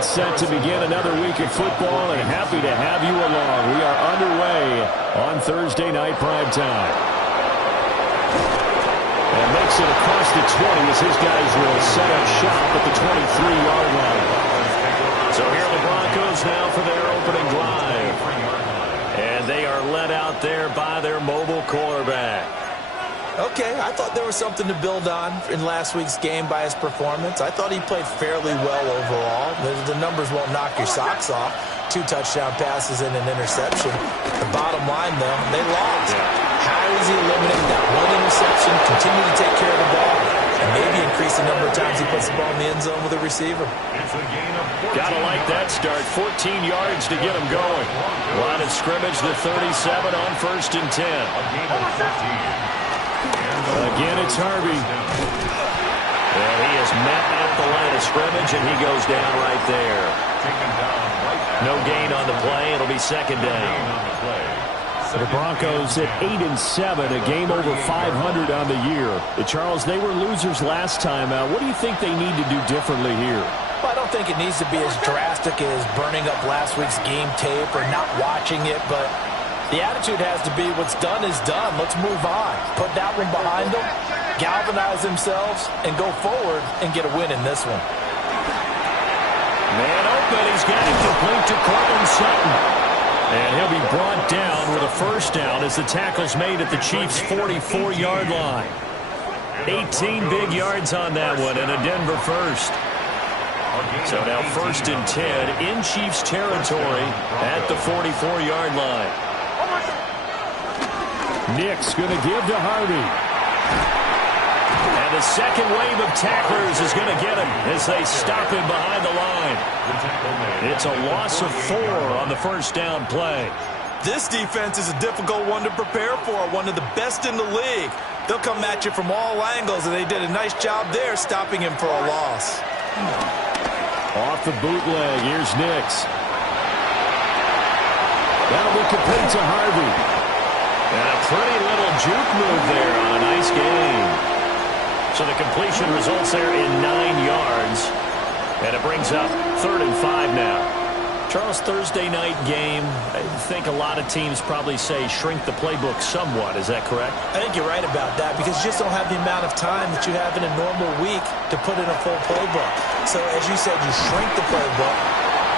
about set to begin another week of football, and happy to have you along. We are underway on Thursday night primetime. And makes it across the 20 as his guys will set up shop at the 23-yard line. So here are the Broncos now for their opening drive. And they are led out there by their mobile quarterback. Okay, I thought there was something to build on in last week's game by his performance. I thought he played fairly well overall. The numbers won't knock your socks off. 2 touchdown passes and an interception. The bottom line, though, they lost. How is he eliminating that one interception, continue to take care of the ball, and maybe increase the number of times he puts the ball in the end zone with a receiver? Gotta like that start. 14 yards to get him going. Line of scrimmage, the 37 on 1st and 10. Again, it's Harvey. And he is met at the line of scrimmage, and he goes down right there. No gain on the play. It'll be second down. The Broncos at 8-7, a game over 500 on the year. Charles, they were losers last time out. What do you think they need to do differently here? Well, I don't think it needs to be as drastic as burning up last week's game tape or not watching it, but the attitude has to be what's done is done. Let's move on. Put that one behind them, galvanize themselves, and go forward and get a win in this one. Man open. He's got it complete to Cortland Sutton. And he'll be brought down with a first down as the tackle's made at the Chiefs' 44-yard line. 18 big yards on that one and a Denver first. So now 1st and 10 in Chiefs territory at the 44-yard line. Nick's going to give to Harvey. And the second wave of tacklers is going to get him as they stop him behind the line. It's a loss of 4 on the first down play. This defense is a difficult one to prepare for, one of the best in the league. They'll come at you from all angles, and they did a nice job there stopping him for a loss. Off the bootleg, here's Nix. That'll be complete to Harvey. And a pretty little juke move there on a nice game. So the completion results there in 9 yards. And it brings up 3rd and 5 now. Charles, Thursday night game, I think a lot of teams probably say shrink the playbook somewhat. Is that correct? I think you're right about that because you just don't have the amount of time that you have in a normal week to put in a full playbook. So as you said, you shrink the playbook,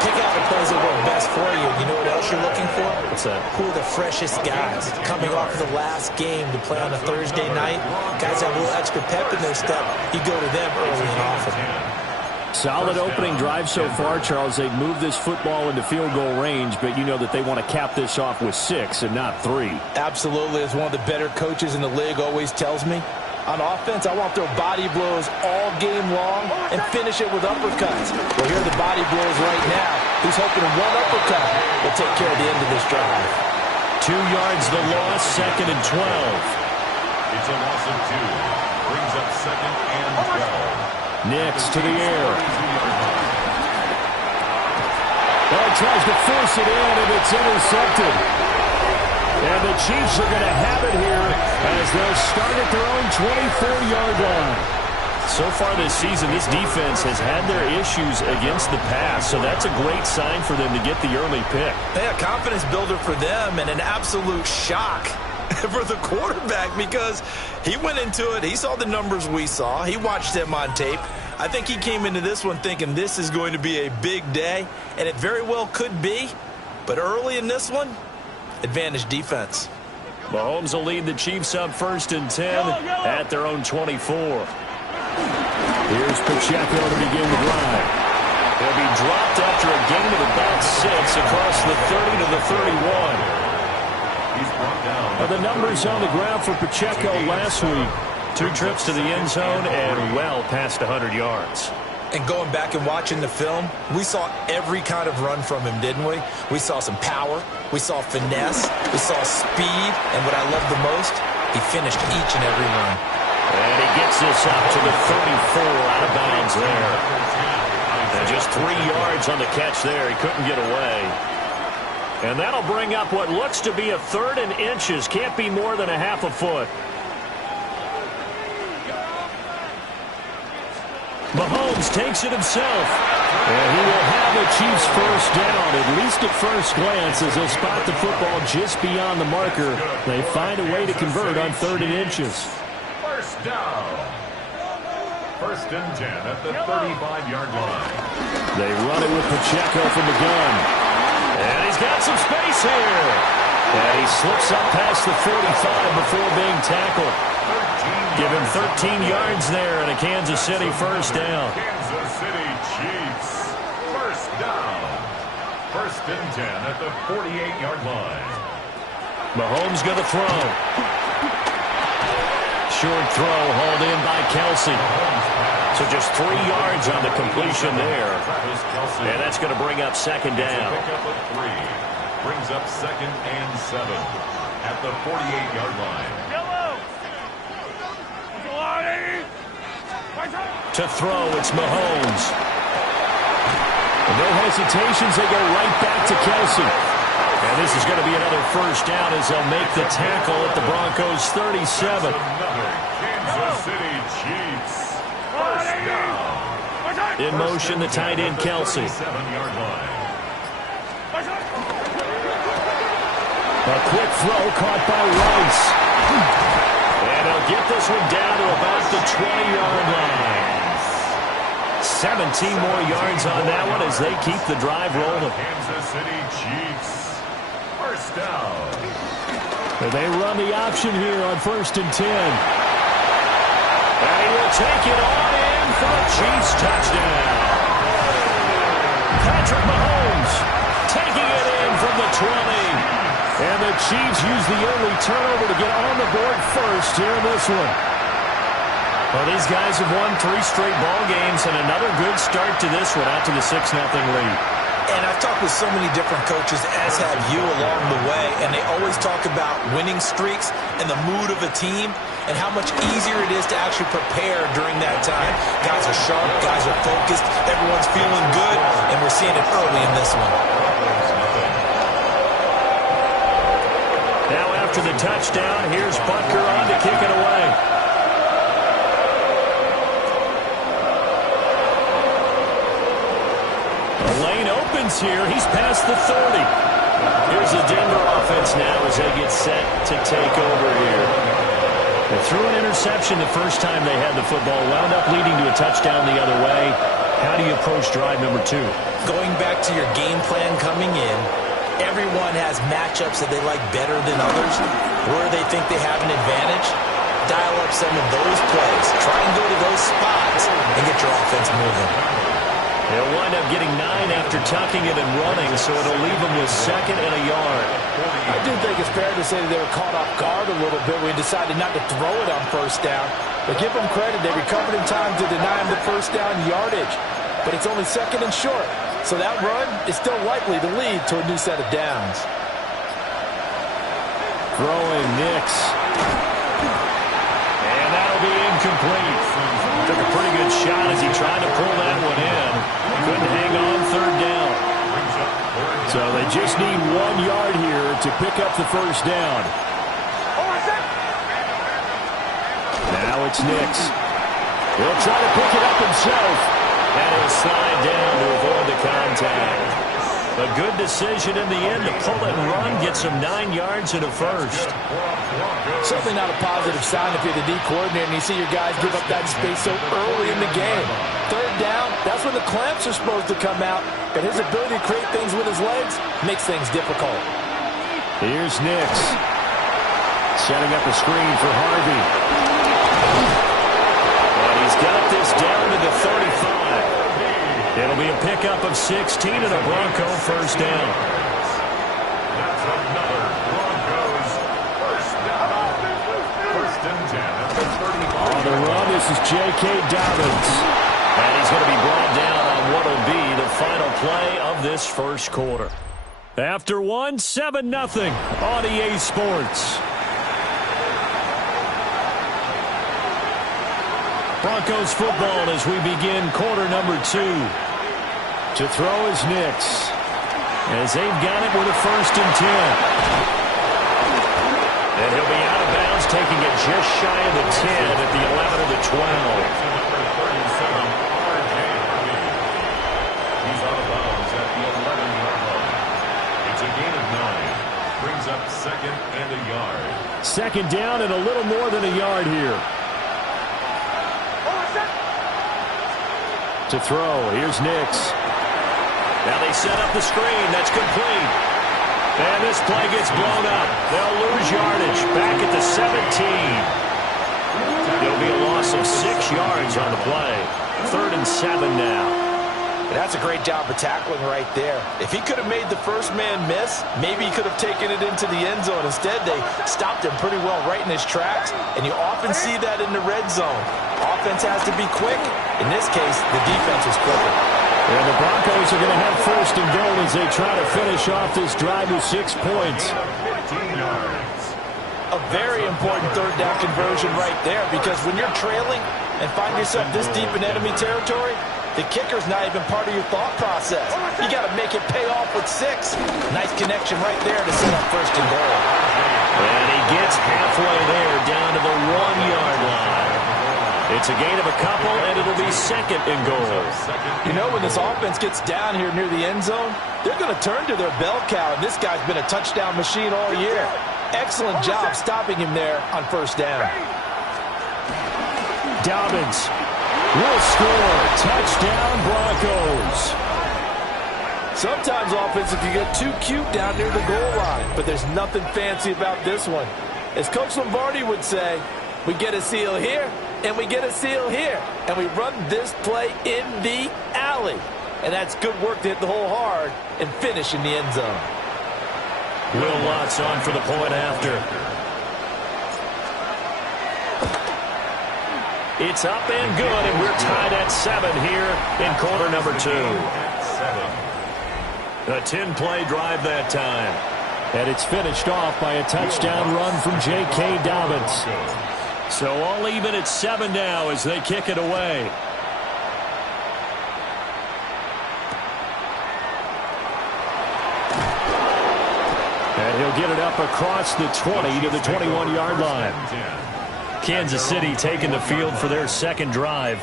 pick out the plays that work best for you. You know what else you're looking for? What's that? Who are the freshest guys coming off of the last game to play on a Thursday night? Guys have a little extra pep in their step. You go to them early and often. Solid opening drive so far, Charles. They've moved this football into field goal range, but you know that they want to cap this off with 6 and not 3. Absolutely. As one of the better coaches in the league always tells me, on offense, I want to throw body blows all game long and finish it with uppercuts. Well, here are the body blows right now. He's hoping one uppercut will take care of the end of this drive. 2 yards the loss, 2nd and 12. It's a loss of 2. Brings up 2nd and 12. Nix to the air. Oh, tries to force it in, and it's intercepted. And the Chiefs are going to have it here as they'll start at their own 24-yard line. So far this season, this defense has had their issues against the pass, so that's a great sign for them to get the early pick. Yeah, confidence builder for them and an absolute shock for the quarterback because he went into it. He saw the numbers we saw. He watched them on tape. I think he came into this one thinking this is going to be a big day, and it very well could be. But early in this one, advantage defense. Mahomes will lead the Chiefs up 1st and 10 at their own 24. Here's Pacheco to begin the drive. He'll be dropped after a gain of about 6 across the 30 to the 31. The numbers on the ground for Pacheco last week. 2 trips to the end zone and well past 100 yards. And going back and watching the film, we saw every kind of run from him, didn't we? We saw some power. We saw finesse. We saw speed. And what I love the most, he finished each and every run. And he gets this up to the 34 out of bounds there. And just 3 yards on the catch there. He couldn't get away. And that'll bring up what looks to be a 3rd and inches. Can't be more than a half a foot. Mahomes takes it himself. And he will have a Chiefs first down, at least at first glance, as they'll spot the football just beyond the marker. They find a way to convert on 3rd and inches. First down. 1st and 10 at the 35-yard line. They run it with Pacheco from the gun. And he's got some space here. And he slips up past the 45 before being tackled. Give him 13 yards there and a Kansas City first down. Kansas City Chiefs. First down. 1st and 10 at the 48-yard line. Mahomes going to throw. Short throw hauled in by Kelsey. So just 3 yards on the completion there. And that's going to bring up 2nd down. Pickup of 3. Brings up 2nd and 7 at the 48-yard line. To throw, it's Mahomes. No hesitations, they go right back to Kelsey. And this is going to be another first down as they'll make the tackle at the Broncos 37. Another Kansas City Chiefs. First down. In motion, the tight end Kelsey. 7-yard line. A quick throw caught by Rice. And he'll get this one down to about the 20-yard line. 17 more yards on that one as they keep the drive rolling. Kansas City Chiefs. First down. And they run the option here on 1st and 10. And he will take it on in for a Chiefs touchdown. Patrick Mahomes taking it in from the 20. And the Chiefs use the early turnover to get on the board first here in this one. Well, these guys have won 3 straight ball games and another good start to this one out to the 6-0 lead. And I've talked with so many different coaches, as have you along the way, and they always talk about winning streaks and the mood of a team and how much easier it is to actually prepare during that time. Guys are sharp, guys are focused, everyone's feeling good, and we're seeing it early in this one. Now after the touchdown, here's Butker on to kick it away. The lane opens here. He's past the 30. Here's the Denver offense now as they get set to take over here. They threw an interception the first time they had the football, wound up leading to a touchdown the other way. How do you approach drive number 2? Going back to your game plan coming in, everyone has matchups that they like better than others. Where they think they have an advantage, dial up some of those plays. Try and go to those spots and get your offense moving. They'll wind up getting 9 after tucking it and running, so it'll leave them with 2nd and a yard. I do think it's fair to say that they were caught off guard a little bit when we decided not to throw it on first down. But give them credit, they recovered in time to deny him the first down yardage. But it's only 2nd and short, so that run is still likely to lead to a new set of downs. Throwing Nix. And that'll be incomplete. Took a pretty good shot as he tried to pull that one in. Couldn't hang on 3rd down. So they just need 1 yard here to pick up the first down. Now it's Nix. He'll try to pick it up himself. And he'll slide down to avoid the contact. A good decision in the end to pull it and run, get some 9 yards and a first. Certainly not a positive sign if you're the D coordinator and you see your guys give up that space so early in the game. 3rd down, that's when the clamps are supposed to come out, but his ability to create things with his legs makes things difficult. Here's Nix. Setting up a screen for Harvey. And he's got this down to the 35. It'll be a pickup of 16 and a Bronco first down. That's another Broncos first down. 1st and 10 at the 35. On the run, this is J.K. Dobbins. And he's going to be brought down on what will be the final play of this first quarter. After 1, 7-0 on EA Sports. Broncos football as we begin quarter number 2. To throw is Nix. As they've got it with a 1st and 10. And he'll be out of bounds, taking it just shy of the 10 at the 11 of the 12. and a yard. Second down and a little more than a yard here. To throw, here's Nix. Now they set up the screen. That's complete. And this play gets blown up. They'll lose yardage. Back at the 17. There'll be a loss of 6 yards on the play. 3rd and 7 now. That's a great job of tackling right there. If he could have made the first man miss, maybe he could have taken it into the end zone. Instead, they stopped him pretty well right in his tracks, and you often see that in the red zone. Offense has to be quick. In this case, the defense was quicker. And the Broncos are going to have 1st and goal as they try to finish off this drive with 6 points. 15 yards. A very important 3rd down conversion right there, because when you're trailing and find yourself this deep in enemy territory, the kicker's not even part of your thought process. You got to make it pay off with 6. Nice connection right there to set up 1st and goal. And he gets halfway there down to the 1-yard line. It's a gain of a couple, and it'll be 2nd and goal. You know, when this offense gets down here near the end zone, they're going to turn to their bell cow, and this guy's been a touchdown machine all year. Excellent job stopping him there on 1st down. Dobbins will score. Touchdown, Broncos. Sometimes offenses can get too cute down near the goal line, but there's nothing fancy about this one. As Coach Lombardi would say, we get a seal here, and we get a seal here, and we run this play in the alley. And that's good work to hit the hole hard and finish in the end zone. Will Lutz on for the point after. It's up and good, and we're tied at 7 here in quarter number 2. A 10-play drive that time. And it's finished off by a touchdown run from J.K. Dobbins. So all even at 7 now as they kick it away. And he'll get it up across the 20 to the 21-yard line. Kansas City taking the field for their 2nd drive.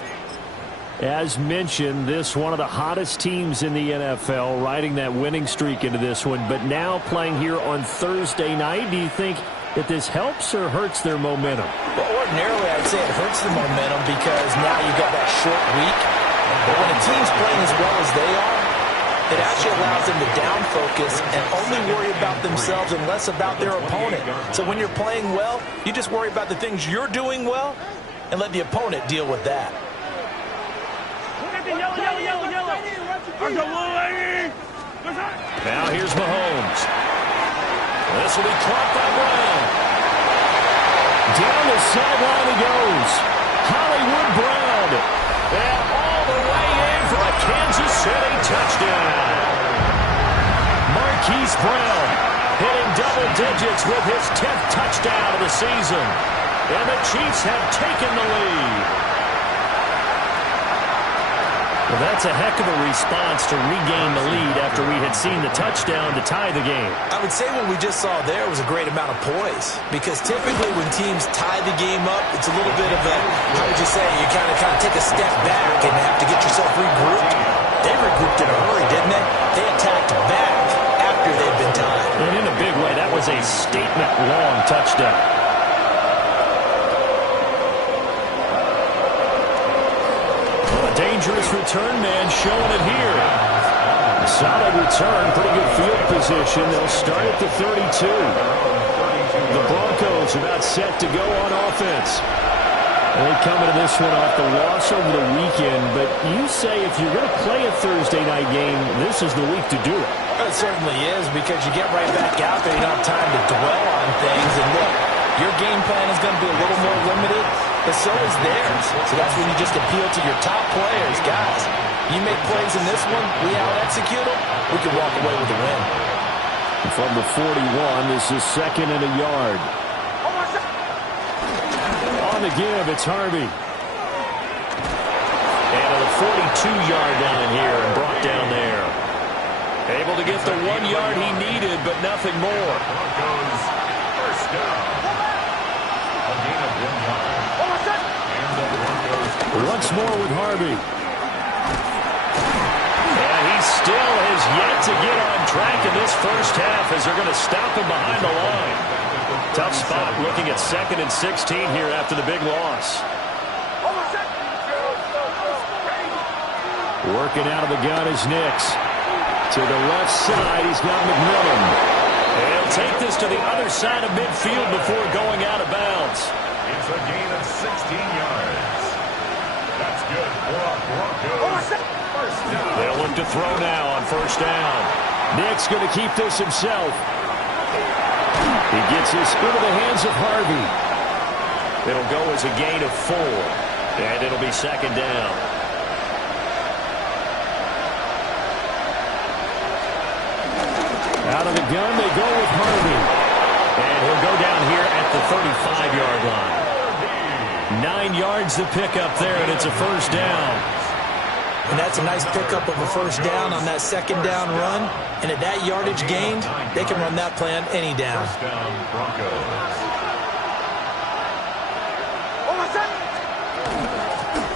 As mentioned, this one of the hottest teams in the NFL, riding that winning streak into this one, but now playing here on Thursday night. Do you think that this helps or hurts their momentum? Well, ordinarily, I'd say it hurts the momentum because now you've got that short week. But when a team's playing as well as they are, it actually allows them to down focus and only worry about themselves and less about their opponent. So when you're playing well, you just worry about the things you're doing well and let the opponent deal with that. Now here's Mahomes. This will be caught by Brown. Down the sideline he goes. Hollywood Brown. And all the way in for a Kansas City touchdown. Marquise Brown hitting double digits with his 10th touchdown of the season. And the Chiefs have taken the lead. Well, that's a heck of a response to regain the lead after we had seen the touchdown to tie the game. I would say what we just saw there was a great amount of poise, because typically when teams tie the game up, it's a little bit of a, how would you say, you kind of take a step back and have to get yourself regrouped. They regrouped in a hurry, didn't they? They attacked back after they'd been tied. And in a big way, that was a statement-long touchdown. Dangerous return man showing it here. Solid return, pretty good field position. They'll start at the 32. The Broncos about set to go on offense. They come into this one off the loss over the weekend, but you say if you're going to play a Thursday night game, this is the week to do it. It certainly is, because you get right back out there. You don't have time to dwell on things. And look, your game plan is going to be a little more limited, but so is theirs. So that's when you just appeal to your top players. Guys, you make plays in this one, we out-execute them, we can walk away with a win. From the 41, this is 2nd and a yard. On the give, it's Harvey. And to the 42-yard line here and brought down there. Able to get the 1 yard he needed, but nothing more. Broncos, first down. A gain of 1 yard. And the Broncos Once more with Harvey. And he still has yet to get on track in this first half as they're going to stop him behind the line. Tough spot looking at 2nd and 16 here after the big loss. Working out of the gun is Nix. To the left side, he's got McMillan. And he'll take this to the other side of midfield before going out of bounds. It's a gain of 16 yards. That's good for a Broncos. First down. They'll look to throw now on 1st down. Nick's going to keep this himself. He gets this into the hands of Harvey. It'll go as a gain of 4. And it'll be 2nd down. Out of the gun, they go with Harvey. And he'll go down here at the 35-yard line. 9 yards to pick up there, and it's a 1st down. And that's a nice pickup of a 1st down on that 2nd down run. And at that yardage gained, they can run that play on any down. First down, Broncos.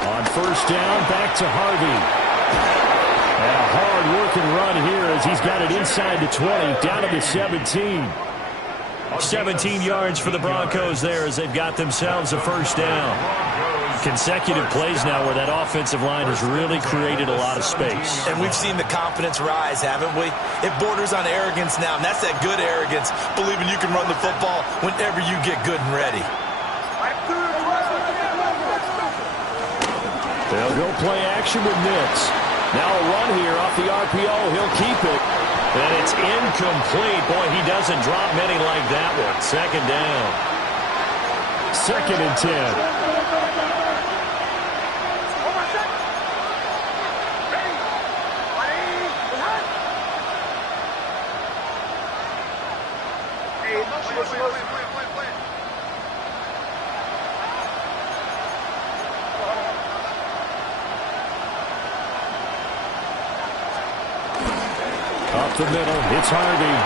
On 1st down, back to Harvey. And a hard-working run here as he's got it inside the 20, down to the 17. 17 yards for the Broncos there as they've got themselves a 1st down. Consecutive plays now where that offensive line has really created a lot of space. And we've seen the confidence rise, haven't we? It borders on arrogance now, and that's that good arrogance, believing you can run the football whenever you get good and ready. They'll go play action with Nix. Now a run here off the RPO. He'll keep it. And it's incomplete. Boy, he doesn't drop many like that one. 2nd down. 2nd and 10. Up the middle, it's Harvey.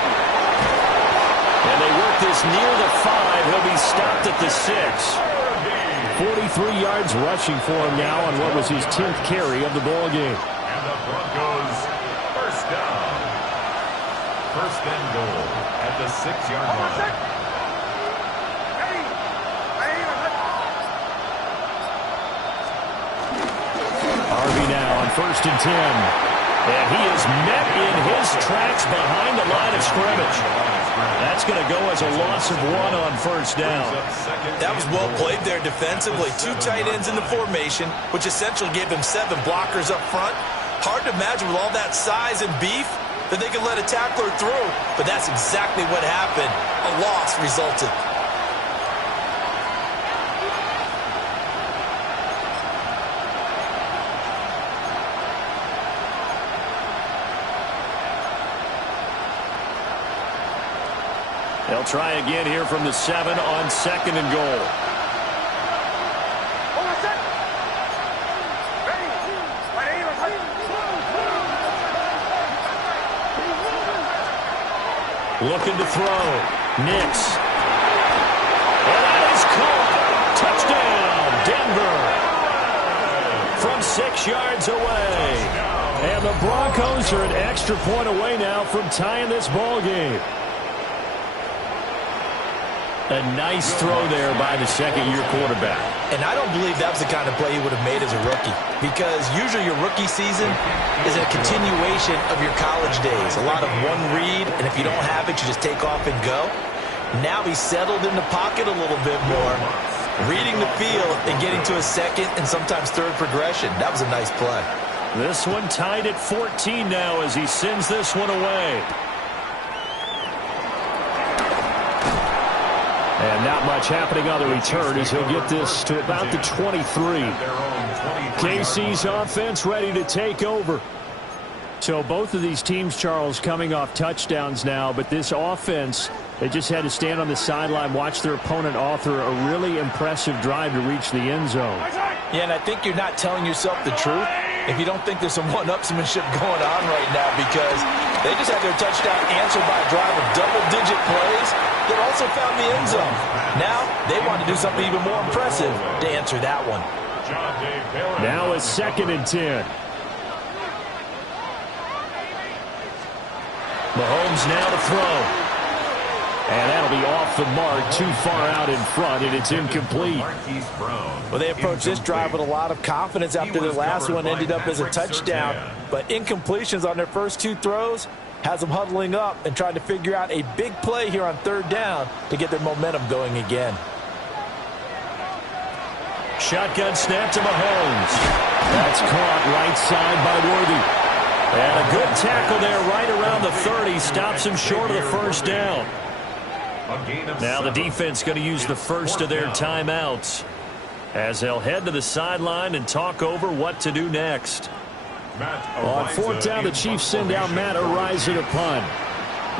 And they work this near the 5. He'll be stopped at the 6. 43 yards rushing for him now on what was his 10th carry of the ball game. And the Broncos, 1st down. 1st and goal at the 6-yard line. Harvey now on 1st and 10. And he is met in his tracks behind the line of scrimmage. That's going to go as a loss of 1 on 1st down. That was well played there defensively. 2 tight ends in the formation, which essentially gave them 7 blockers up front. Hard to imagine with all that size and beef that they could let a tackler through. But that's exactly what happened. A loss resulted. They'll try again here from the 7 on 2nd and goal. Looking to throw. Nix. And that is caught. Touchdown, Denver. From 6 yards away. And the Broncos are an extra point away now from tying this ball game. A nice throw there by the 2nd-year quarterback. And I don't believe that was the kind of play he would have made as a rookie. Because usually your rookie season is a continuation of your college days. A lot of one read, and if you don't have it, you just take off and go. Now he's settled in the pocket a little bit more, reading the field and getting to a 2nd and sometimes 3rd progression. That was a nice play. This one tied at 14 now as he sends this one away. And not much happening on the return as he'll get this to about the 23. KC's offense ready to take over. So both of these teams, Charles, coming off touchdowns now, but this offense, they just had to stand on the sideline, watch their opponent author a really impressive drive to reach the end zone. Yeah, and I think you're not telling yourself the truth if you don't think there's some one-upsmanship going on right now, because they just had their touchdown answered by a drive of double-digit plays that also found the end zone. Now they want to do something even more impressive to answer that one. Now it's 2nd and 10. Mahomes now to throw. And that'll be off the mark, too far out in front, and it's incomplete. Well, they approached this drive with a lot of confidence after the last one ended up as a touchdown. But incompletions on their first two throws has them huddling up and trying to figure out a big play here on third down to get their momentum going again. Shotgun snap to Mahomes. That's caught right side by Worthy. And a good tackle there right around the 30. Stops him short of the first down. Now the defense going to use the first of their timeouts as they'll head to the sideline and talk over what to do next. On fourth down, the Chiefs send out Matt Araiza to punt.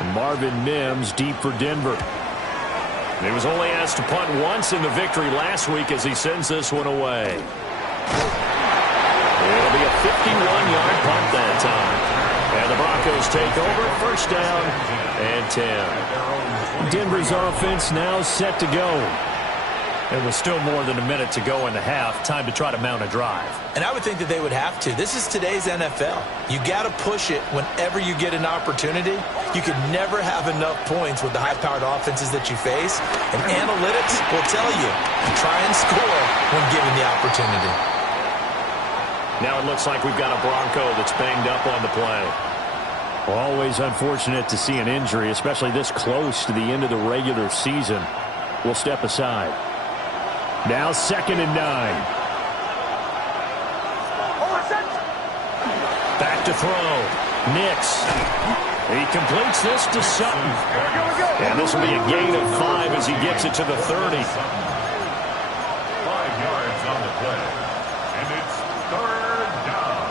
And Marvin Mims deep for Denver. He was only asked to punt once in the victory last week as he sends this one away. It'll be a 51-yard punt that time. And the Broncos take over, first down and 10. Denver's offense now set to go. And with still more than a minute to go in the half, time to try to mount a drive. And I would think that they would have to. This is today's NFL. You got to push it whenever you get an opportunity. You could never have enough points with the high-powered offenses that you face. And analytics will tell you, try and score when given the opportunity. Now it looks like we've got a Bronco that's banged up on the play. Always unfortunate to see an injury, especially this close to the end of the regular season. We'll step aside. Now 2nd and 9. Back to throw. Nix. He completes this to Sutton. And this will be a gain of 5 as he gets it to the 30. 5 yards on the play. And it's third down.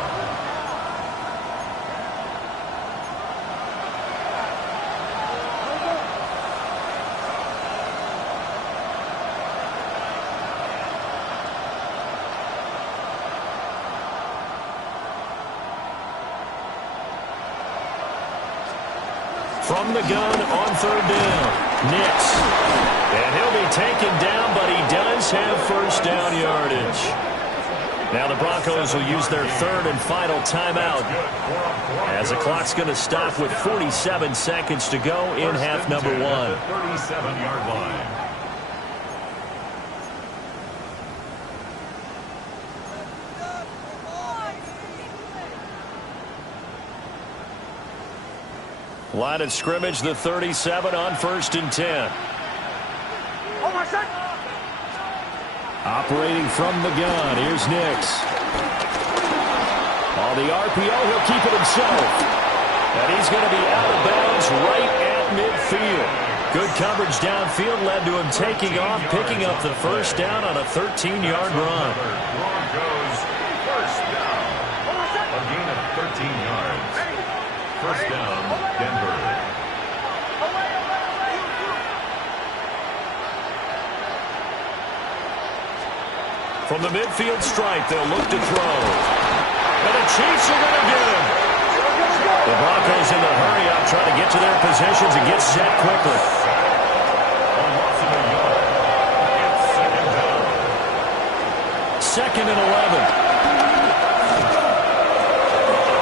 From the gun on third down, Nix. And he'll be taken down, but he does have first down yardage. Now the Broncos will use their third and final timeout as the clock's going to stop with 47 seconds to go in half number 1. 37-yard line. Line of scrimmage, the 37 on 1st and 10. Operating from the gun, here's Nix. On the RPO, he'll keep it himself. And he's going to be out of bounds right at midfield. Good coverage downfield led to him taking off, picking up the first down on a 13-yard run. Broncos first down. A gain of 13 yards. First down, Denver. From the midfield stripe, they'll look to throw. And the Chiefs are going to get him. The Broncos in the hurry-up trying to get to their positions and get set quickly. Second and 11.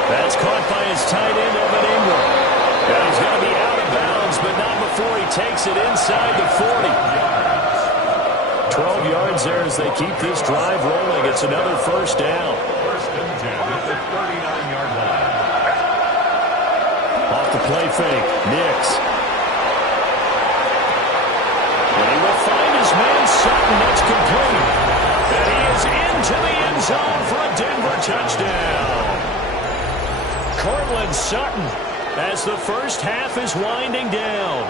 That's caught by his tight end, Evan Ingram. And he's going to be out of bounds, but not before he takes it inside the 40. 12 yards there as they keep this drive rolling. It's another first down. First and 10 at the 39-yard line. Off the play fake, Nix. And he will find his man Sutton. That's complete. And he is into the end zone for a Denver touchdown. Cortland Sutton as the first half is winding down.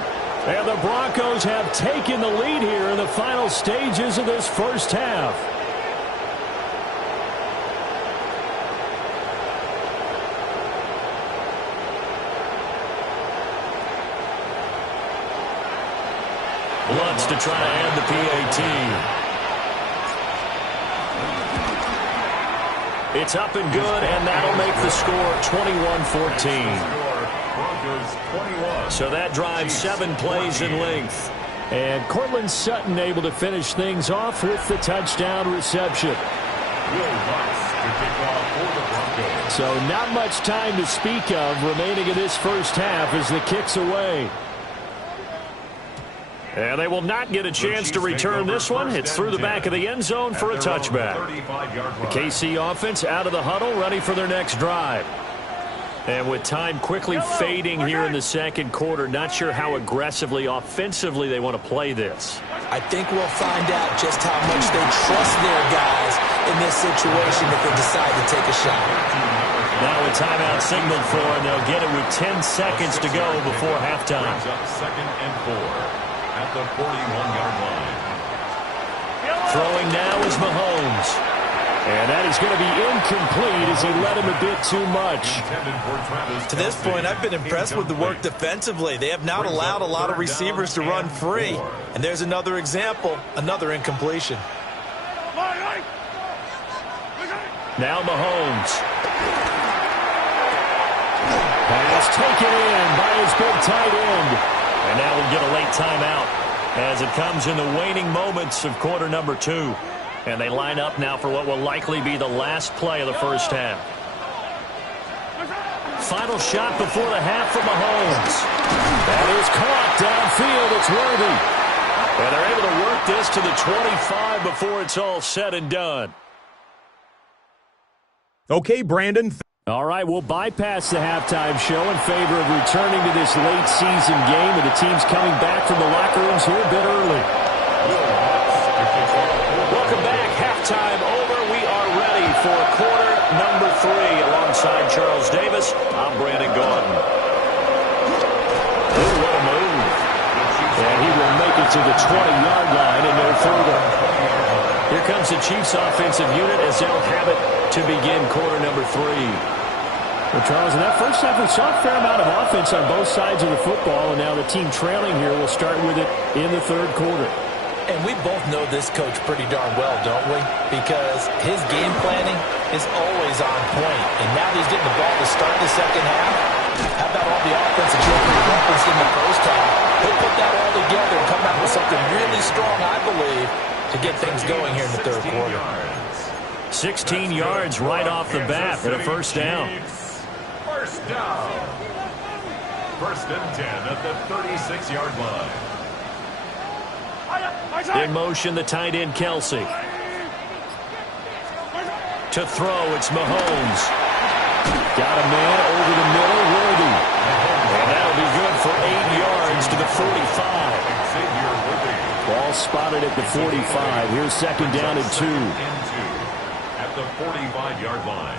And the Broncos have taken the lead here in the final stages of this first half. Lutz to try to add the PAT. It's up and good, and that'll make the score 21-14. So that drives 7 plays in length. And Cortland Sutton able to finish things off with the touchdown reception. So not much time to speak of remaining in this first half as the kick's away. And they will not get a chance to return this one. It's through the back of the end zone for a touchback. The KC offense out of the huddle, ready for their next drive. And with time quickly fading here in the second quarter, not sure how aggressively, offensively they want to play this. I think we'll find out just how much they trust their guys in this situation if they decide to take a shot. Now a timeout signaled for, and they'll get it with 10 seconds to go before halftime. Second and 4 at the 41-yard line. Throwing now is Mahomes. And that is going to be incomplete as he led him a bit too much. To this point, I've been impressed with the work defensively. They have not allowed a lot of receivers to run free. And there's another example, another incompletion. Now Mahomes. Pass taken in by his big tight end. And now we'll get a late timeout as it comes in the waning moments of quarter number 2. And they line up now for what will likely be the last play of the first half. Final shot before the half from Mahomes. That is caught downfield. It's worthy. And they're able to work this to the 25 before it's all said and done. Okay, Brandon. All right, we'll bypass the halftime show in favor of returning to this late season game, and the team's coming back from the locker rooms here a bit early. Welcome back. Halftime over. We are ready for quarter number 3 alongside Charles Davis. I'm Brandon Gaudin. Oh, what a move. And he will make it to the 20-yard line and no further. Here comes the Chiefs offensive unit as they'll have it to begin quarter number 3. Well, Charles, in that first half, we saw a fair amount of offense on both sides of the football, and now the team trailing here will start with it in the third quarter. And we both know this coach pretty darn well, don't we? Because his game planning is always on point. And now he's getting the ball to start the second half. How about all the offense that you referenced in the first half? He'll put that all together and come out with something really strong, I believe, to get things going here in the third quarter. 16 yards right off the bat and a first down. First down. First and 10 at the 36-yard line. In motion, the tight end, Kelsey. To throw, it's Mahomes. Got a man over the middle, Worthy. And that'll be good for 8 yards to the 45. Ball spotted at the 45. Here's second down and 2. At the 45-yard line.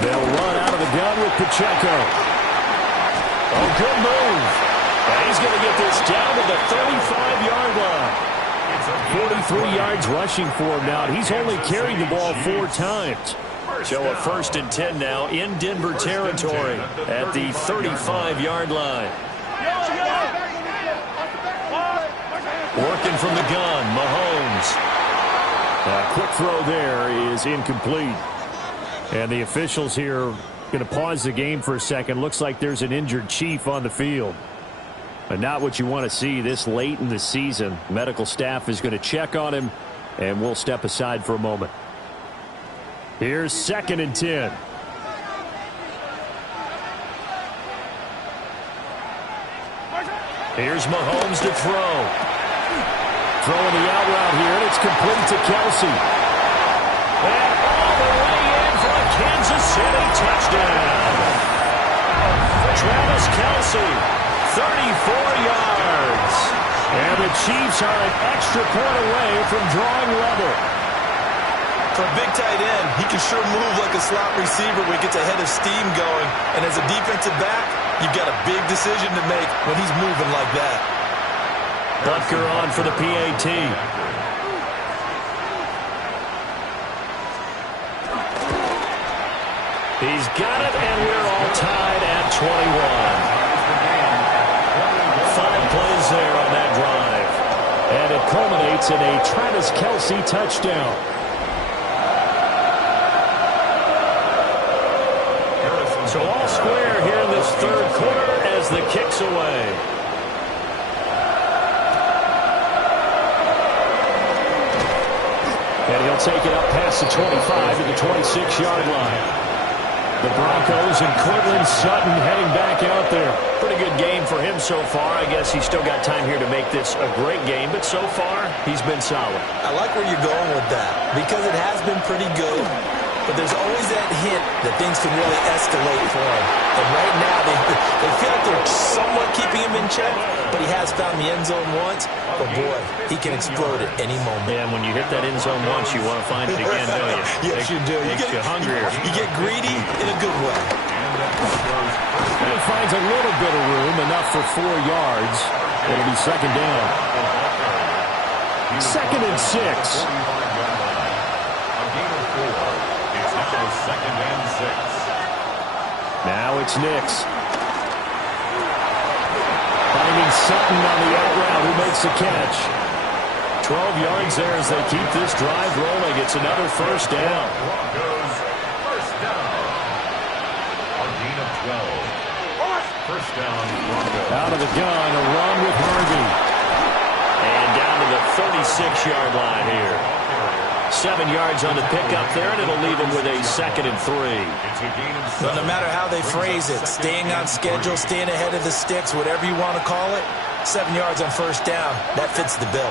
They'll run out of the gun with Pacheco. Oh, good move. And he's going to get this down to the 35-yard line. 43 yards rushing for him now. He's only carried the ball 4 times. So a first and 10 now in Denver territory at the 35-yard line. Working from the gun, Mahomes. A quick throw there is incomplete. And the officials here are going to pause the game for a second. Looks like there's an injured Chief on the field. But not what you want to see this late in the season. Medical staff is going to check on him, and we'll step aside for a moment. Here's second and 10. Here's Mahomes to throw. Throwing the out route here, and it's complete to Kelsey. And all the way in for a Kansas City touchdown. Travis Kelsey. 34 yards. And the Chiefs are an extra point away from drawing level. For a big tight end, he can sure move like a slot receiver when he gets a head of steam going. And as a defensive back, you've got a big decision to make when he's moving like that. Butker on for the PAT. He's got it, and we're all tied at 21. 5 plays there on that drive. And it culminates in a Travis Kelsey touchdown. So all square here in this third quarter as the kick's away. And he'll take it up past the 25 to the 26-yard line. The Broncos and Cortland Sutton heading back out there. Pretty good game for him so far. I guess he's still got time here to make this a great game, but so far, he's been solid. I like where you're going with that because it has been pretty good, but there's always that hint that things can really escalate for him. And right now, they feel like they're somewhat keeping him in check, but he has found the end zone once. But, boy, he can explode at any moment. Yeah, and when you hit that end zone once, you want to find it again, don't you? Yes, you do. Makes you hungrier. You get greedy in a good way. And he finds a little bit of room, enough for 4 yards. It'll be second down. 2nd and 6. Now it's Nix. Finding Sutton on the out route, who makes the catch. 12 yards there as they keep this drive rolling. It's another first down. Broncos, first down. A gain of 12. First down, Broncos. Out of the gun, a run with Harvey. And down to the 36-yard line here. 7 yards on the pickup there, and it'll leave him with a 2nd and 3. But no matter how they phrase it, staying on schedule, staying ahead of the sticks, whatever you want to call it, 7 yards on first down, that fits the bill.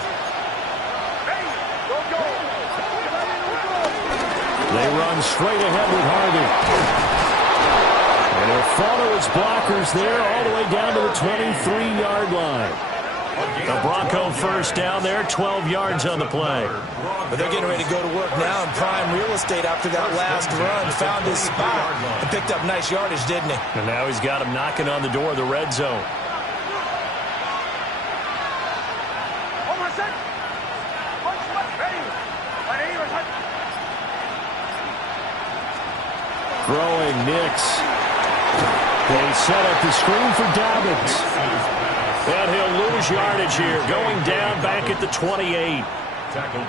They run straight ahead with Harvey. And he'll follow his blockers there all the way down to the 23-yard line. The Bronco first down there, 12 yards on the play. But they're getting ready to go to work now in prime real estate after that last run. Found his spot and picked up nice yardage, didn't he? And now he's got him knocking on the door of the red zone. Throwing Nix. They set up the screen for Dobbins. And he'll lose yardage here, going down back at the 28.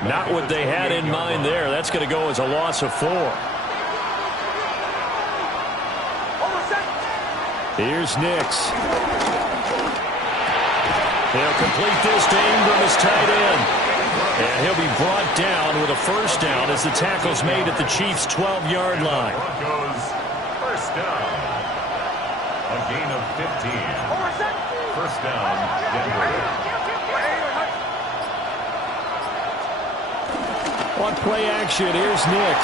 Not what they had in mind there. That's going to go as a loss of 4. Here's Nix. He'll complete this to Ingram as tight end. And he'll be brought down with a first down as the tackle's made at the Chiefs' 12-yard line. Broncos, first down. A gain of 15. First down, Denver. On play action, here's Nix.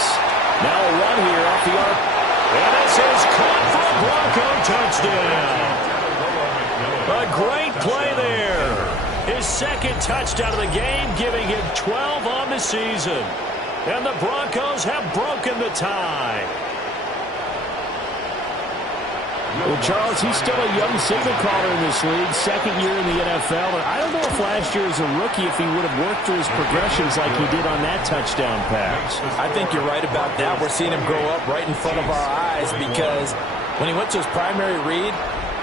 Now a run here off the arc. And this is caught for a Bronco touchdown. A great play there. His 2nd touchdown of the game, giving him 12 on the season. And the Broncos have broken the tie. Well, Charles, he's still a young signal caller in this league, 2nd year in the NFL. And I don't know if last year as a rookie, if he would have worked through his progressions like he did on that touchdown pass. I think you're right about that. We're seeing him grow up right in front of our eyes because when he went to his primary read,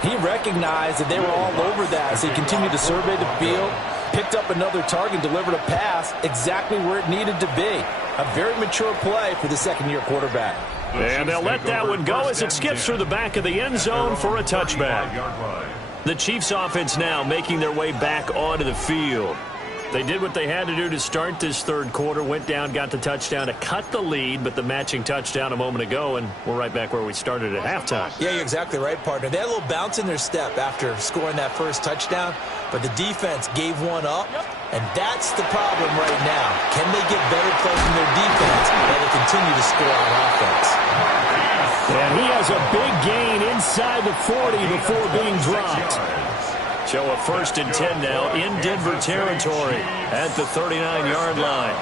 he recognized that they were all over that. So he continued to survey the field, picked up another target, delivered a pass exactly where it needed to be. A very mature play for the 2nd-year quarterback. And they'll let that one go as it skips through the back of the end zone for a touchback. The Chiefs offense now making their way back onto the field. They did what they had to do to start this 3rd quarter, went down, got the touchdown to cut the lead, but the matching touchdown a moment ago, and we're right back where we started at halftime. Yeah, you're exactly right, partner. They had a little bounce in their step after scoring that first touchdown, but the defense gave one up, and that's the problem right now. Can they get better play from their defense while they continue to score on offense? And he has a big gain inside the 40 before being dropped. So a 1st and 10 now in Denver territory at the 39-yard line.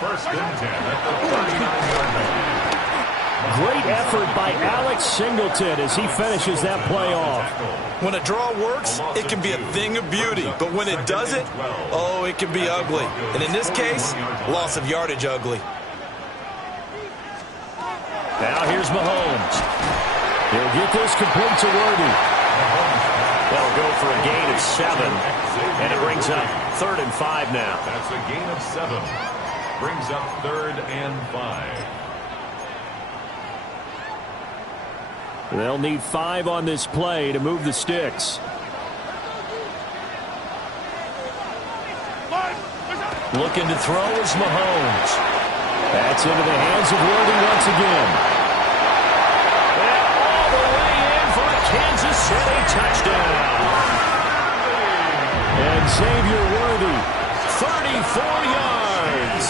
First and 10 at the 39-yard line. Great effort by Alex Singleton as he finishes that play off. When a draw works, it can be a thing of beauty. But when it doesn't, oh, it can be ugly. And in this case, loss of yardage ugly. Now here's Mahomes. He'll get this complete to Worthy. They'll go for a gain of 7. And it brings up 3rd and 5 now. That's a gain of 7. Brings up 3rd and 5. They'll need 5 on this play to move the sticks. Looking to throw is Mahomes. That's into the hands of Worthy once again. and a touchdown. And Xavier Worthy, 34 yards.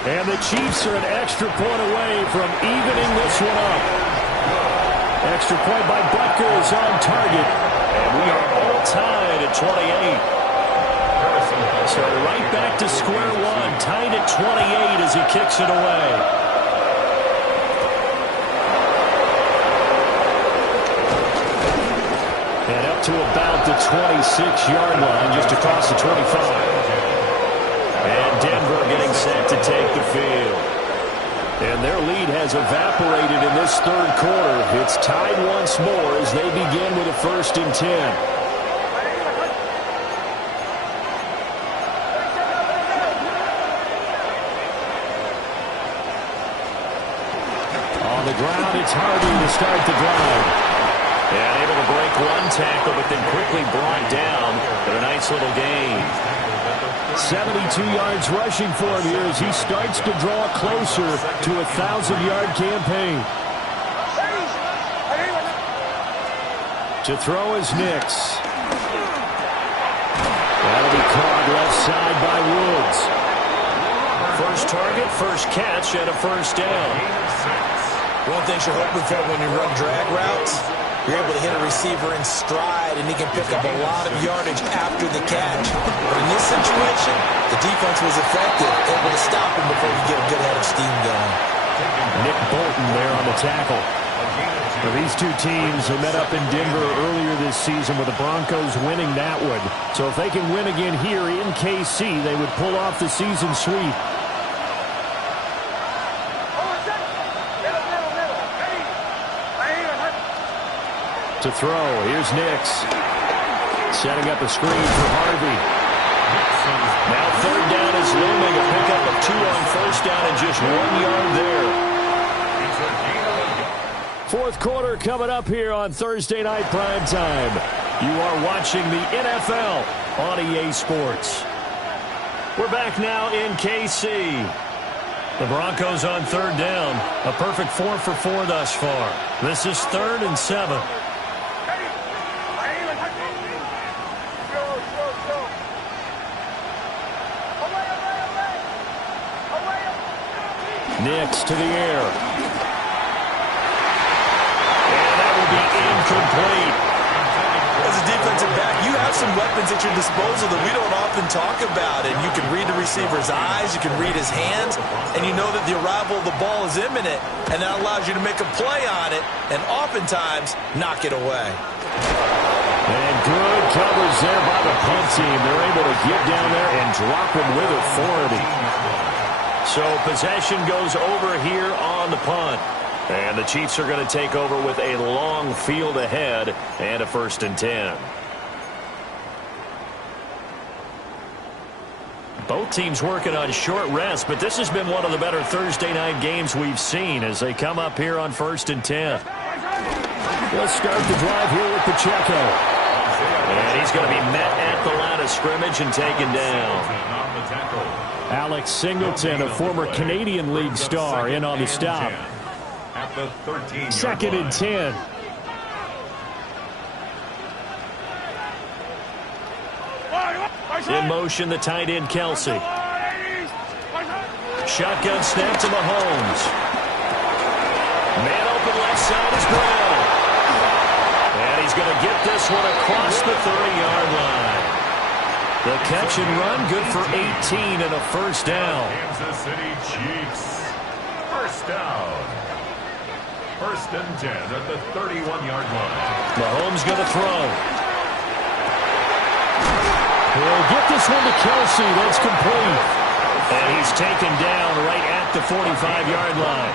And the Chiefs are an extra point away from evening this one up. Extra point by Butker is on target. And we are all tied at 28. So right back to square one, tied at 28 as he kicks it away. And up to about the 26-yard line, just across the 25. And Denver getting set to take the field. And their lead has evaporated in this third quarter. It's tied once more as they begin with a 1st and 10. On the ground, it's Harvey to start the drive. And able to break one tackle, but then quickly brought down for a nice little gain. 72 yards rushing for him here as he starts to draw closer to a 1,000-yard campaign. To throw is Nix. That'll be caught left side by Woods. First target, first catch, and a 1st down. One thing you're hoping for when you run drag routes, you're able to hit a receiver in stride, and he can pick up a lot of yardage after the catch. But in this situation, the defense was effective, able to stop him before you get a good head of steam going. Nick Bolton there on the tackle. Now, these two teams have met up in Denver earlier this season with the Broncos winning that one. So if they can win again here in KC, they would pull off the season sweep. To throw, here's Nix. Setting up a screen for Harvey. Now 3rd down is looming. A pickup of 2 on 1st down and just 1 yard there. 4th quarter coming up here on Thursday Night Primetime. You are watching the NFL on EA Sports. We're back now in KC. The Broncos on 3rd down. A perfect 4 for 4 thus far. This is 3rd and 7. Nix to the air. And that will be incomplete. As a defensive back, you have some weapons at your disposal that we don't often talk about. And you can read the receiver's eyes, you can read his hands, and you know that the arrival of the ball is imminent. And that allows you to make a play on it and oftentimes knock it away. And good coverage there by the punt team. They're able to get down there and drop him with authority. So possession goes over here on the punt. And the Chiefs are going to take over with a long field ahead and a 1st and 10. Both teams working on short rest, but this has been one of the better Thursday night games we've seen as they come up here on 1st and 10. Let's start the drive here with Pacheco. And he's going to be met at the line of scrimmage and taken down. Alex Singleton, a former Canadian League star, in on the stop. 2nd and 10. In motion, the tight end, Kelsey. Shotgun snap to Mahomes. Man open left side is Brown. And he's going to get this one across the 30-yard line. The catch and run, good for 18 and a 1st down. Kansas City Chiefs. 1st down. 1st and 10 at the 31-yard line. Mahomes going to throw. He'll get this one to Kelsey. That's complete. And he's taken down right at the 45-yard line.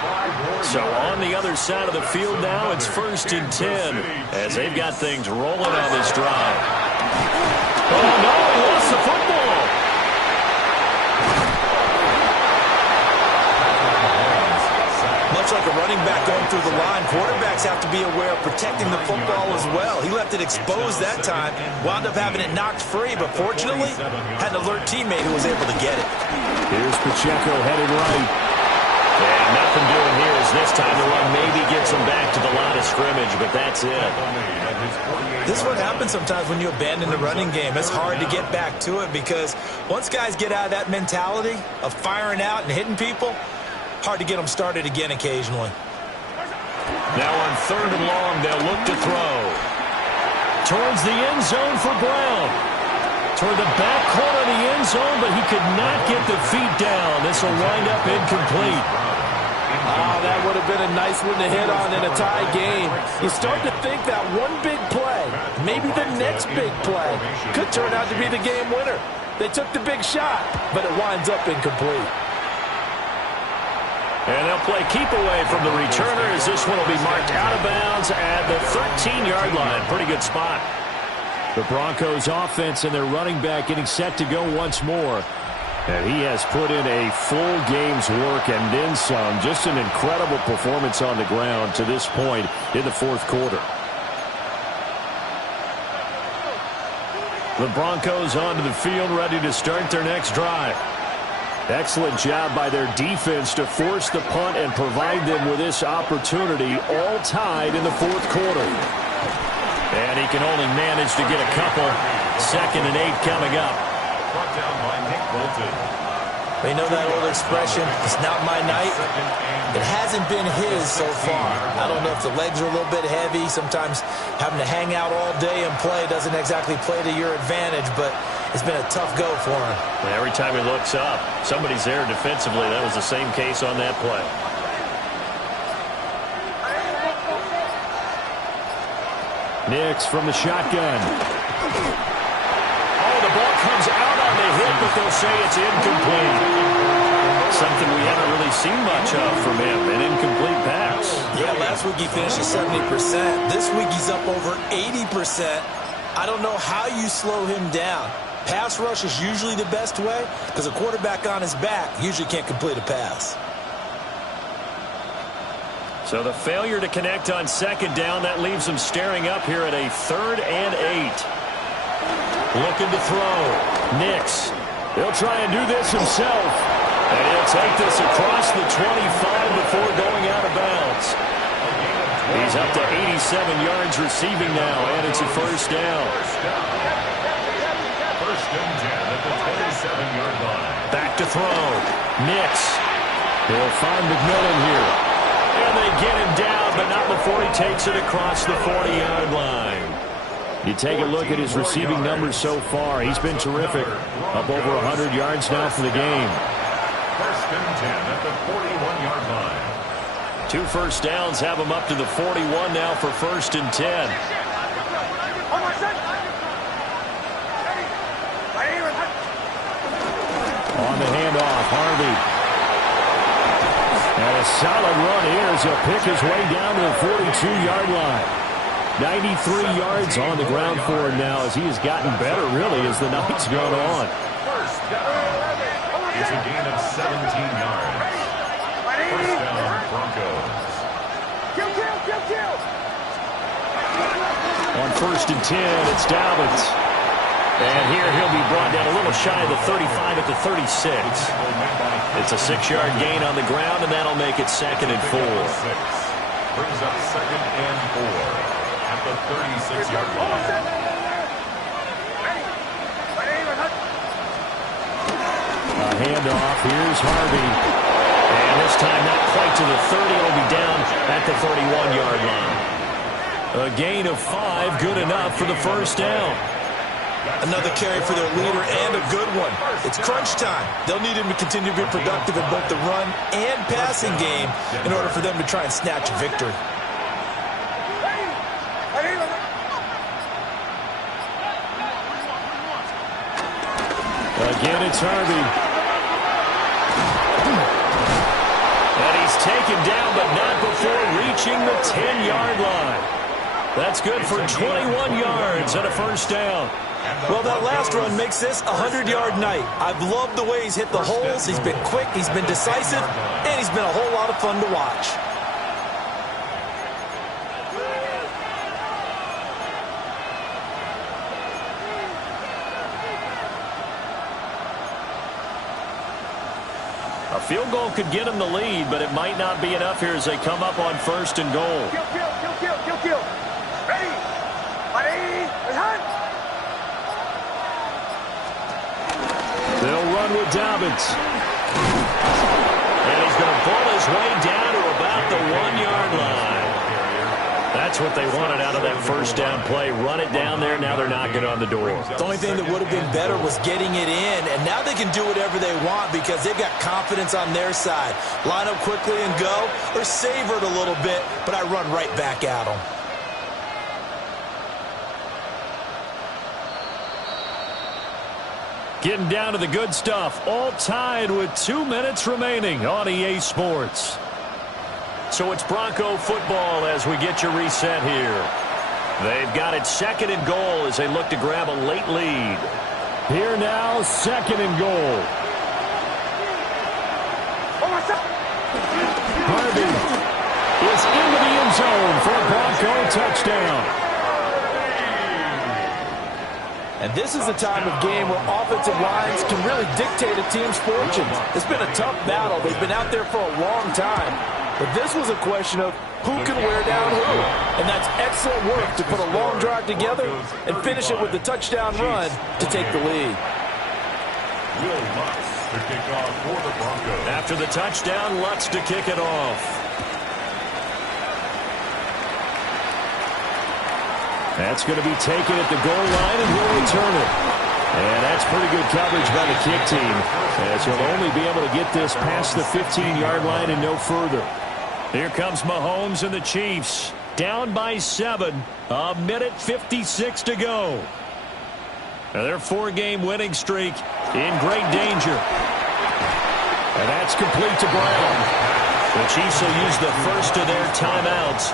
So on the other side of the field now, it's 1st and 10 as they've got things rolling on this drive. Oh, no, he lost the football. Much like a running back going through the line, quarterbacks have to be aware of protecting the football as well. He left it exposed that time, wound up having it knocked free, but fortunately had an alert teammate who was able to get it. Here's Pacheco headed right. And nothing doing here as this time the run maybe gets them back to the line of scrimmage, but that's it. This is what happens sometimes when you abandon the running game. It's hard to get back to it because once guys get out of that mentality of firing out and hitting people, hard to get them started again occasionally. Now on 3rd and long, they'll look to throw. Towards the end zone for Brown. Toward the back corner of the end zone, but he could not get the feet down. This will wind up incomplete. Oh, that would have been a nice one to hit on in a tie game. You start to think that one big play, maybe the next big play, could turn out to be the game winner. They took the big shot, but it winds up incomplete. And they'll play keep away from the returner as this one will be marked out of bounds at the 13-yard line. Pretty good spot. The Broncos offense and their running back getting set to go once more. And he has put in a full game's work and then some. Just an incredible performance on the ground to this point in the 4th quarter. The Broncos onto the field, ready to start their next drive. Excellent job by their defense to force the punt and provide them with this opportunity, all tied in the 4th quarter. And he can only manage to get a couple. 2nd and 8 coming up. Brought down by Nick Bolton. They know that old expression, it's not my night. It hasn't been his so far. I don't know if the legs are a little bit heavy. Sometimes having to hang out all day and play doesn't exactly play to your advantage, but it's been a tough go for him. Every time he looks up, somebody's there defensively. That was the same case on that play. Nix from the shotgun. Oh, the ball comes out on the hit, but they'll say it's incomplete. Something we haven't really seen much of from him, an incomplete pass. Yeah, last week he finished at 70%. This week he's up over 80%. I don't know how you slow him down. Pass rush is usually the best way because a quarterback on his back usually can't complete a pass. So the failure to connect on 2nd down, that leaves them staring up here at a 3rd and 8. Looking to throw. Nix. He'll try and do this himself. And he'll take this across the 25 before going out of bounds. He's up to 87 yards receiving now, and it's a 1st down. 1st and 10 at the 27-yard line. Back to throw. Nix. He'll find McMillan here. And they get him down, but not before he takes it across the 40-yard line. You take a look at his receiving numbers so far. He's been terrific. Up over 100 yards now for the game. 1st and 10 at the 41-yard line. 2 first downs have him up to the 41 now for 1st and 10. On the handoff, Harvey. And a solid run here as he'll pick his way down to the 42-yard line. 93 yards on the ground for him now as he has gotten better, really, as the night's gone on. 1st down is a gain of 17 yards. 1st down, Broncos. On 1st and 10, it's Dalvin. And here he'll be brought down a little shy of the 35 at the 36. It's a 6-yard gain on the ground, and that'll make it 2nd and 4. Brings up 2nd and 4 at the 36-yard line. A handoff. Here's Harvey. And this time not quite to the 30. It'll be down at the 31-yard line. A gain of 5, good enough for the 1st down. Another carry for their leader and a good one. It's crunch time. They'll need him to continue to be productive in both the run and passing game in order for them to try and snatch a victory. Again, it's Harvey. And he's taken down, but not before reaching the 10-yard line. That's good for 21 yards and a 1st down. Well, that last run makes this a 100-yard night. I've loved the way he's hit the holes. He's been quick, he's been decisive, and he's been a whole lot of fun to watch. A field goal could get them the lead, but it might not be enough here as they come up on 1st and goal. Ready? They'll run with Dobbins. And he's going to pull his way down to about the 1-yard line. That's what they wanted out of that first down play. Run it down there. Now they're knocking on the door. The only thing that would have been better was getting it in, and now they can do whatever they want because they've got confidence on their side. Line up quickly and go, or savor it a little bit, but I run right back at them. Getting down to the good stuff. All tied with 2 minutes remaining on EA Sports. So it's Bronco football as we get your reset here. They've got it 2nd and goal as they look to grab a late lead. Here now, 2nd and goal. Harvey is into the end zone for a Bronco touchdown. And this is the time of game where offensive lines can really dictate a team's fortunes. It's been a tough battle. They've been out there for a long time. But this was a question of who can wear down who. And that's excellent work to put a long drive together and finish it with the touchdown run to take the lead. Will Lutz to kick off for the Broncos. After the touchdown, Lutz to kick it off. That's going to be taken at the goal line, and he'll return it. And that's pretty good coverage by the kick team, as he'll only be able to get this past the 15-yard line and no further. Here comes Mahomes and the Chiefs. Down by 7. 1:56 to go. Now their 4-game winning streak in great danger. And that's complete to Brown. The Chiefs will use the first of their timeouts.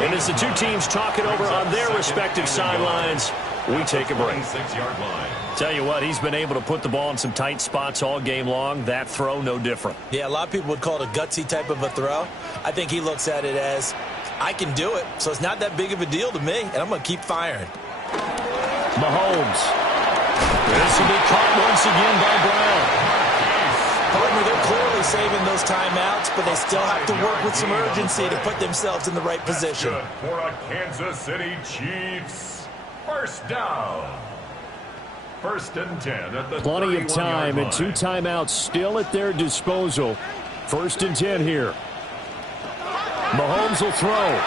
And as the two teams talk it over on their respective sidelines, we take a break. Tell you what, he's been able to put the ball in some tight spots all game long. That throw, no different. Yeah, a lot of people would call it a gutsy type of a throw. I think he looks at it as, I can do it, so it's not that big of a deal to me, and I'm going to keep firing. Mahomes. This will be caught once again by Brown. Partner, they're clearly saving those timeouts, but they still have to work with some urgency to put themselves in the right position. Good for a Kansas City Chiefs. First down. 1st and 10 at the Plenty of time and 2 timeouts still at their disposal. 1st and 10 here. Mahomes will throw.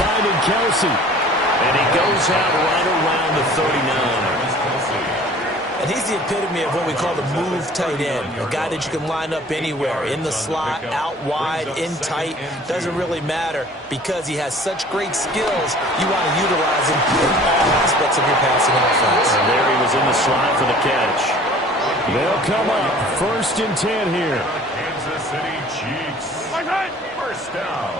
Finding Kelsey. And he goes out right around the 39. And he's the epitome of what we call the move tight end. A guy that you can line up anywhere, in the slot, out wide, in tight. Doesn't really matter because he has such great skills. You want to utilize him in all aspects of your passing offense. And there he was in the slot for the catch. They'll come up. 1st and 10 here. Kansas City Chiefs. First down.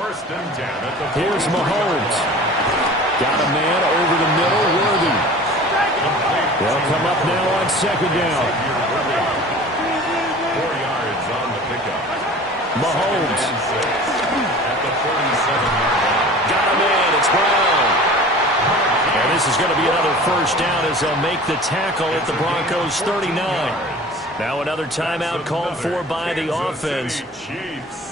1st and 10 at the Here's Mahomes. Got a man over the middle, Worthy. They'll come up now on 2nd down. 4 yards on the pickup. Mahomes. At the 47-yard line. Got a man. It's Brown. And this is going to be another first down as they'll make the tackle at the Broncos 39. Now another timeout called for by the offense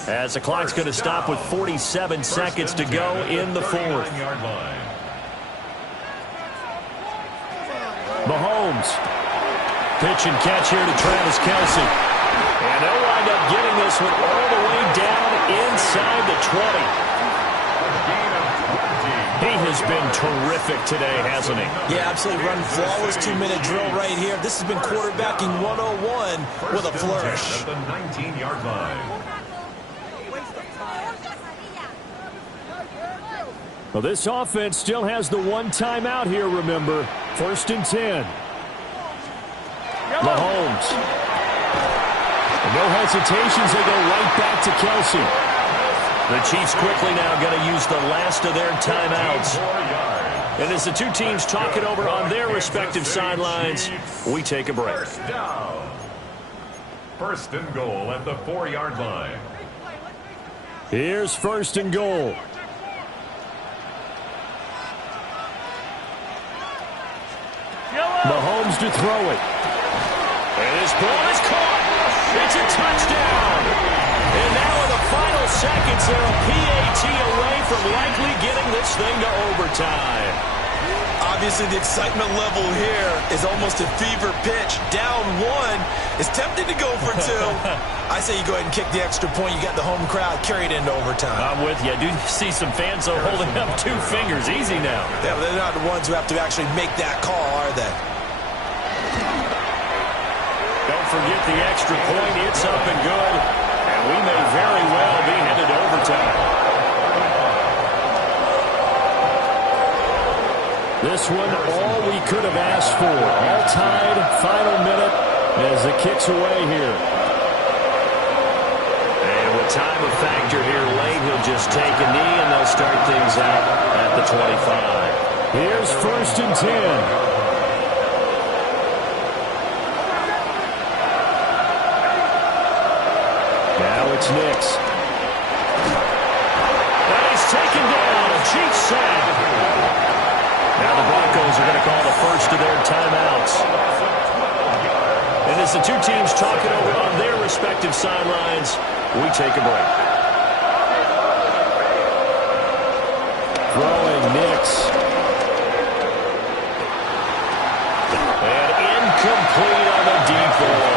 as the clock's going to stop with 47 seconds to go in the 4th. Mahomes. Pitch and catch here to Travis Kelsey. And they'll wind up getting this one all the way down inside the 20. He has been terrific today, hasn't he? Yeah, absolutely. Run flawless 2-minute drill right here. This has been quarterbacking 101 with a flourish. At the 19-yard line. Well, this offense still has the 1 timeout here, remember. 1st and 10. Mahomes. And no hesitations. They go right back to Kelsey. The Chiefs quickly now going to use the last of their timeouts. And as the two teams talk it over on their respective sidelines, we take a break. First down. 1st and goal at the 4-yard line. Here's 1st and goal. Mahomes to throw it. And this ball is caught. It's a touchdown. And now in the final seconds, they're a PAT away from likely getting this thing to overtime. Obviously, the excitement level here is almost a fever pitch. Down one is tempted to go for two. I say you go ahead and kick the extra point. You got the home crowd carried into overtime. I'm with you. I do see some fans holding up 2 fingers. Easy now. Yeah, they're not the ones who have to actually make that call, are they? Don't forget the extra point. It's up and good. And we may very well be headed to overtime. This one, all we could have asked for. All tied, final minute as it kicks away here. And with time a factor here late, he'll just take a knee and they'll start things out at the 25. Here's 1st and 10. Now it's Nix. And he's taken down. A cheap sack. Now the Broncos are going to call the first of their timeouts. And as the 2 teams talk it over on their respective sidelines, we take a break. Throwing Nix. And incomplete on the deep ball.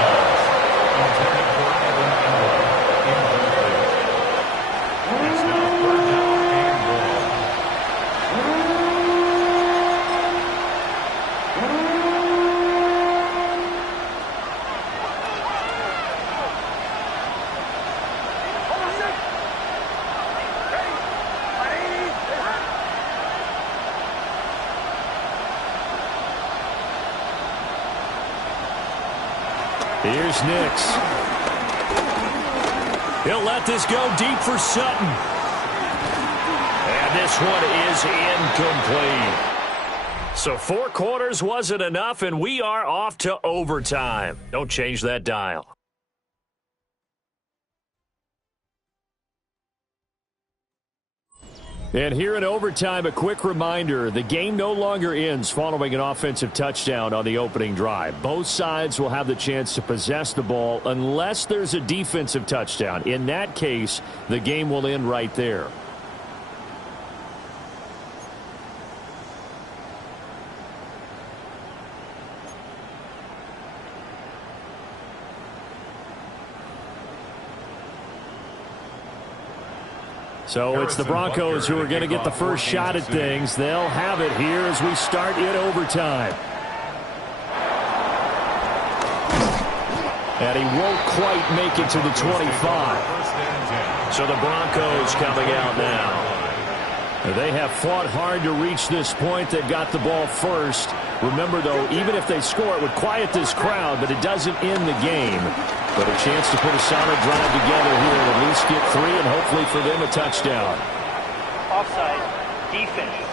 Here's Nix. He'll let this go deep for Sutton. And this one is incomplete. So 4 quarters wasn't enough, and we are off to overtime. Don't change that dial. And here in overtime, a quick reminder, the game no longer ends following an offensive touchdown on the opening drive. Both sides will have the chance to possess the ball unless there's a defensive touchdown. In that case, the game will end right there. So it's the Broncos who are going to get the first shot at things. They'll have it here as we start in overtime. And he won't quite make it to the 25. So the Broncos coming out now. They have fought hard to reach this point. They've got the ball first. Remember, though, even if they score, it would quiet this crowd, but it doesn't end the game. But a chance to put a solid drive together here and at least get 3 and hopefully for them a touchdown. Offside, defense.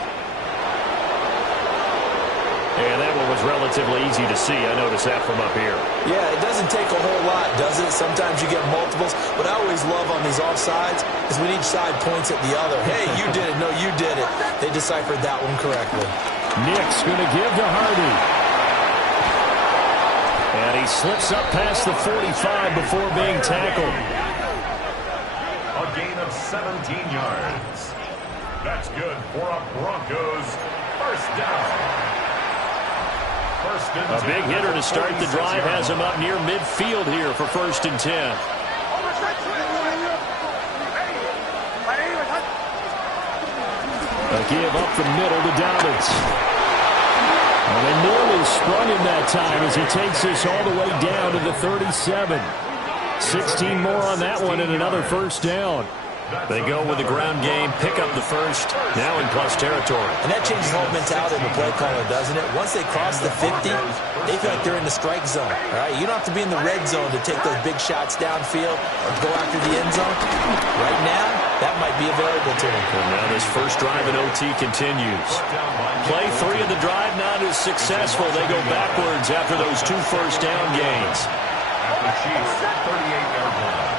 And that one was relatively easy to see. I noticed that from up here. Yeah, it doesn't take a whole lot, does it? Sometimes you get multiples. What I always love on these offsides is when each side points at the other. Hey, you did it. No, you did it. They deciphered that one correctly. Nick's going to give to Hardy. And he slips up past the 45 before being tackled. A gain of 17 yards. That's good for a Broncos first down. A big hitter to start the drive has him up near midfield here for 1st and 10. A give up the middle to Dobbins. And they nearly sprung him that time as he takes this all the way down to the 37. 16 more on that one and another first down. They go with the ground game, pick up the first, now in plus territory. And that changes the whole mentality of the play caller, doesn't it? Once they cross the 50, they feel like they're in the strike zone. All right, you don't have to be in the red zone to take those big shots downfield or go after the end zone. Right now, that might be available to them. And now this first drive in OT continues. Play 3 of the drive not as successful. They go backwards after those 2 first down gains. At the Chiefs' 38-yard line.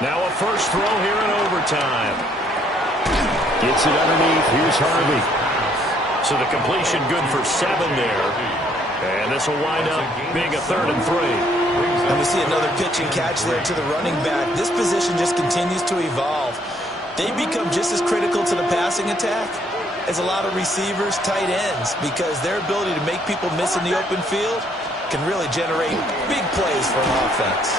Now a first throw here in overtime. Gets it underneath. Here's Harvey. So the completion good for 7 there. And this will wind up being a 3rd and 3. And we see another pitch and catch there to the running back. This position just continues to evolve. They become just as critical to the passing attack as a lot of receivers, tight ends, because their ability to make people miss in the open field can really generate big plays for an offense.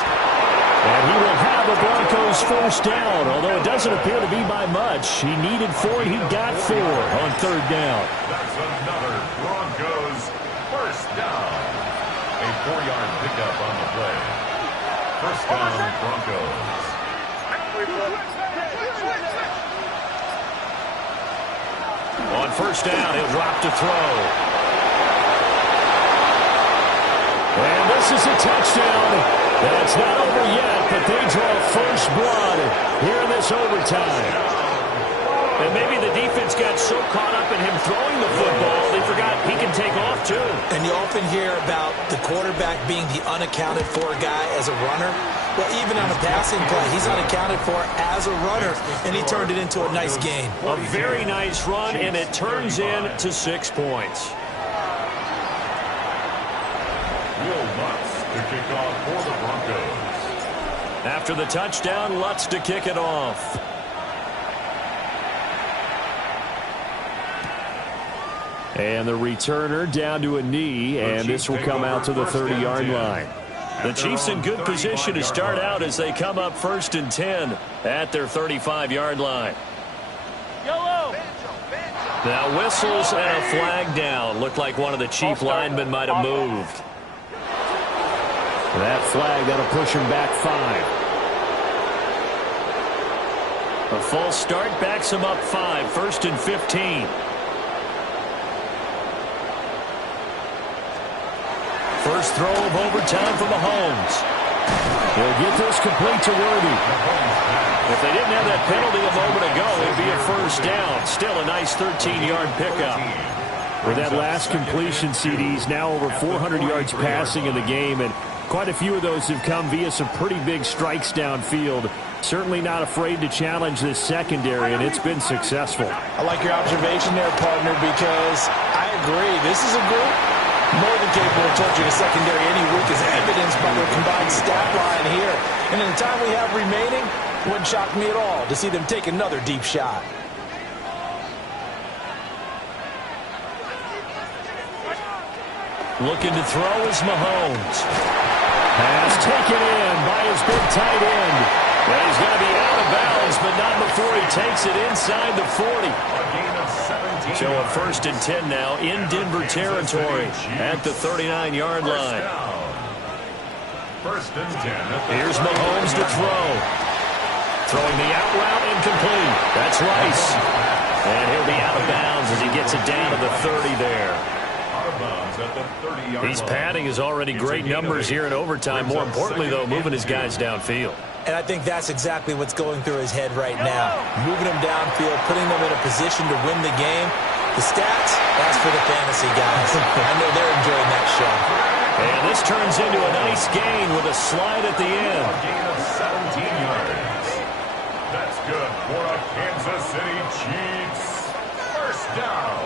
And he will have a Broncos first down, although it doesn't appear to be by much. He needed 4, he got 4 on 3rd down. That's another Broncos first down. A 4-yard pickup on the play. First down, Broncos. On first down, he'll drop to throw. And this is a touchdown. That's not over yet, but they draw first blood here in this overtime. And maybe the defense got so caught up in him throwing the football, they forgot he can take off too. And you often hear about the quarterback being the unaccounted for guy as a runner. Well, even on a passing play, he's unaccounted for as a runner, and he turned it into a nice gain. A very nice run, and it turns into 6 points. Will Lutz to kick off for the Broncos. After the touchdown, Lutz to kick it off. And the returner down to a knee, and this will come out to the 30-yard line. The Chiefs in good position to start out as they come up 1st and 10 at their 35-yard line. Now whistles and a flag down. Looked like one of the Chief linemen might have moved. That flag, that'll push him back 5. A false start backs him up 5, 1st and 15. First throw of overtime for Mahomes. He'll get this complete to Worthy. If they didn't have that penalty a moment ago, it'd be a first down. Still a nice 13-yard pickup. With that last completion, CD's now over 400 yards passing in the game, and quite a few of those have come via some pretty big strikes downfield. Certainly not afraid to challenge this secondary, and it's been successful. I like your observation there, partner, because I agree. This is a group more than capable of torching a secondary any week, as evidenced by their combined stat line here. And in the time we have remaining, it wouldn't shock me at all to see them take another deep shot. Looking to throw is Mahomes. Pass taken in by his big tight end. And he's going to be out of bounds, but not before he takes it inside the 40. So a 1st and 10 now in Denver territory at the 39-yard line. First and 10. Here's Mahomes to throw. Throwing the out route incomplete. That's Rice. And he'll be out of bounds as he gets it down to the 30 there. He's padding his already great numbers here in overtime. More importantly, though, moving his guys downfield. And I think that's exactly what's going through his head right now. Moving them downfield, putting them in a position to win the game. The stats, that's for the fantasy guys. I know they're enjoying that show. And this turns into a nice gain with a slide at the end. A gain of 17 yards. That's good for a Kansas City Chiefs. First down.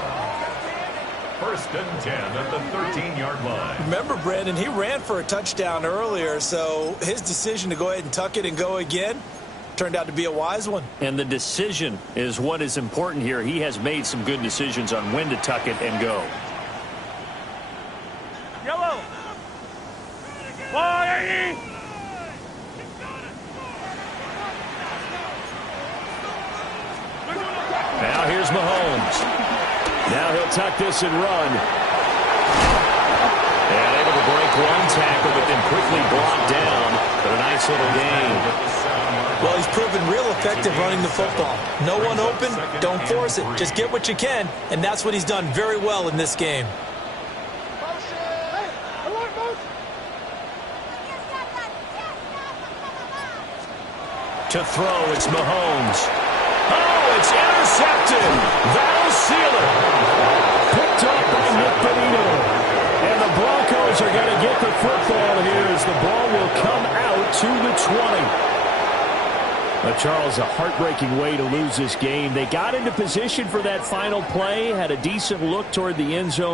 First and 10 at the 13-yard line. Remember, Brandon, he ran for a touchdown earlier, so his decision to go ahead and tuck it and go again turned out to be a wise one. And the decision is what is important here. He has made some good decisions on when to tuck it and go. Yellow. Fire! Now here's Mahomes. Now he'll tuck this and run. And able to break one tackle, but then quickly blocked down. But a nice little gain. Well, he's proven real effective running the football. No one open, don't force it. Just get what you can, and that's what he's done very well in this game. To throw, it's Mahomes. Oh, it's intercepted. That'll seal it. Picked up by Nick Bonito. And the Broncos are going to get the football here as the ball will come out to the 20. But Charles, a heartbreaking way to lose this game. They got into position for that final play, had a decent look toward the end zone.